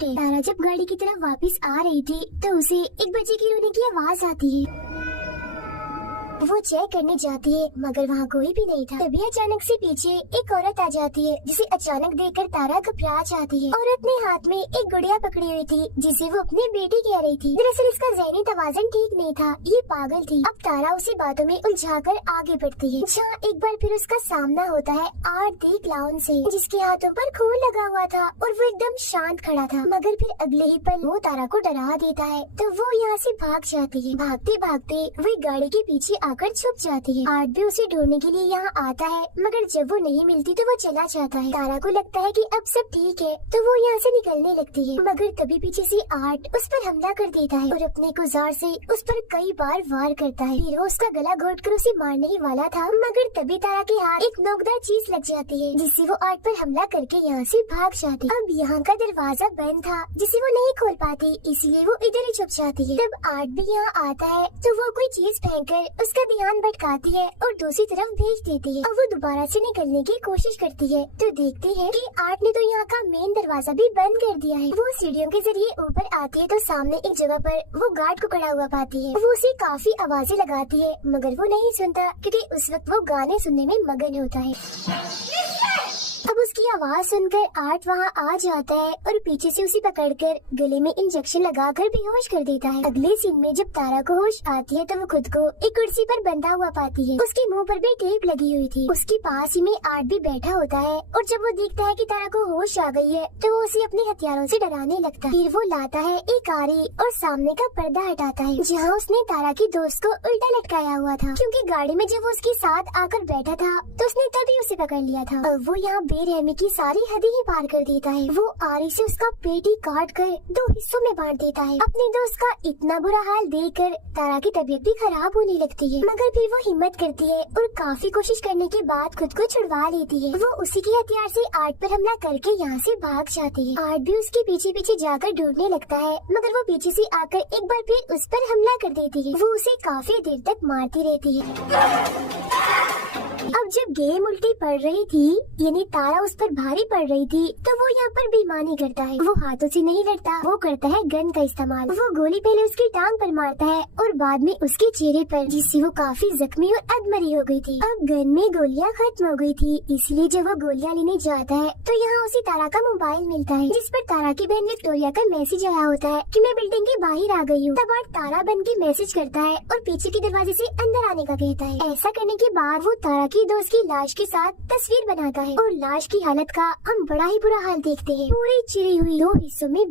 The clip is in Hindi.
तारा जब गाड़ी की तरफ वापस आ रही थी तो उसे एक बच्चे की रोने की आवाज आती है। वो चेक करने जाती है मगर वहाँ कोई भी नहीं था। तभी अचानक से पीछे एक औरत आ जाती है जिसे अचानक देखकर तारा घबरा जाती है। औरत ने हाथ में एक गुड़िया पकड़ी हुई थी जिसे वो अपनी बेटी कह रही थी। दरअसल इसका ज़हनी तवाज़ुन ठीक नहीं था, ये पागल थी। अब तारा उसी बातों में उलझाकर आगे बढ़ती है जहाँ एक बार फिर उसका सामना होता है आरती क्लाउन से, जिसके हाथों पर खून लगा हुआ था और वो एकदम शांत खड़ा था। मगर फिर अगले ही पल वो तारा को डरा देता है तो वो यहाँ से भाग जाती है। भागते भागते वो एक गाड़ी के पीछे आकर छुप जाती है। आर्ट भी उसे ढूंढने के लिए यहाँ आता है मगर जब वो नहीं मिलती तो वो चला जाता है। तारा को लगता है कि अब सब ठीक है तो वो यहाँ से निकलने लगती है मगर तभी पीछे से आर्ट उस पर हमला कर देता है और अपने कुजार से उस पर कई बार वार करता है। फिर वो उसका गला घोटकर उसे मारने ही वाला था मगर तभी तारा के हाथ एक नोकदार चीज लग जाती है जिससे वो आर्ट पर हमला करके यहाँ से भाग जाती है। अब यहाँ का दरवाजा बंद था जिसे वो नहीं खोल पाती, इसलिए वो इधर ही छुप जाती है। तब आर्ट भी यहाँ आता है तो वो कोई चीज फेंककर उसका ध्यान भटकाती है और दूसरी तरफ भेज देती है। अब वो दोबारा से निकलने की कोशिश करती है तो देखती है कि आर्ट ने तो यहाँ का मेन दरवाजा भी बंद कर दिया है। वो सीढ़ियों के जरिए ऊपर आती है तो सामने एक जगह पर वो गार्ड को खड़ा हुआ पाती है। वो उसे काफी आवाजें लगाती है मगर वो नहीं सुनता क्योंकि उस वक्त वो गाने सुनने में मगन होता है। अब उसकी आवाज सुनकर आर्ट वहाँ आ जाता है और पीछे से उसे पकड़कर गले में इंजेक्शन लगाकर बेहोश कर देता है। अगले सीन में जब तारा को होश आती है तो वो खुद को एक कुर्सी पर बंधा हुआ पाती है। उसके मुंह पर भी टेप लगी हुई थी। उसके पास ही में आर्ट भी बैठा होता है और जब वो देखता है कि तारा को होश आ गई है तो वो उसे अपने हथियारों से डराने लगता है। फिर वो लाता है एक आरी और सामने का पर्दा हटाता है जहाँ उसने तारा की दोस्त को उल्टा लटकाया हुआ था, क्योंकि गाड़ी में जब वो उसके साथ आकर बैठा था तो उसने तभी उसे पकड़ लिया था। अब वो यहाँ बेरहमी की सारी हदें ही पार कर देता है। वो आरी से उसका पेट ही काट कर 2 हिस्सों में बांट देता है। अपने दोस्त का इतना बुरा हाल देखकर तारा की तबीयत भी खराब होने लगती है मगर फिर वो हिम्मत करती है और काफी कोशिश करने के बाद खुद को छुड़वा लेती है। वो उसी के हथियार से आर्ट पर हमला करके यहाँ से भाग जाती है। आर्ट भी उसके पीछे पीछे जाकर ढूंढने लगता है मगर वो पीछे से आकर एक बार फिर उस पर हमला कर देती है। वो उसे काफी देर तक मारती रहती है। अब जब गेम उल्टी पड़ रही थी यानी तारा उस पर भारी पड़ रही थी तो वो यहाँ पर बेईमानी करता है। वो हाथों से नहीं लड़ता, वो करता है गन का इस्तेमाल। वो गोली पहले उसकी टांग पर मारता है और बाद में उसके चेहरे पर, जिससे वो काफी जख्मी और अधमरी हो गई थी। अब गन में गोलियां खत्म हो गई थी, इसलिए जब वो गोलियां लेने जाता है तो यहाँ उसे तारा का मोबाइल मिलता है जिस पर तारा की बहन विक्टोरिया का मैसेज आया होता है कि मैं बिल्डिंग के बाहर आ गई हूँ। तब आर्ट तारा बन के मैसेज करता है और पीछे के दरवाजे से अंदर आने का कहता है। ऐसा करने के बाद वो तारा की दोस्त की लाश के साथ तस्वीर बनाता है और लाश की हालत का हम बड़ा ही बुरा हाल देखते हैं। पूरी चिरी हुई 2 हिस्सों में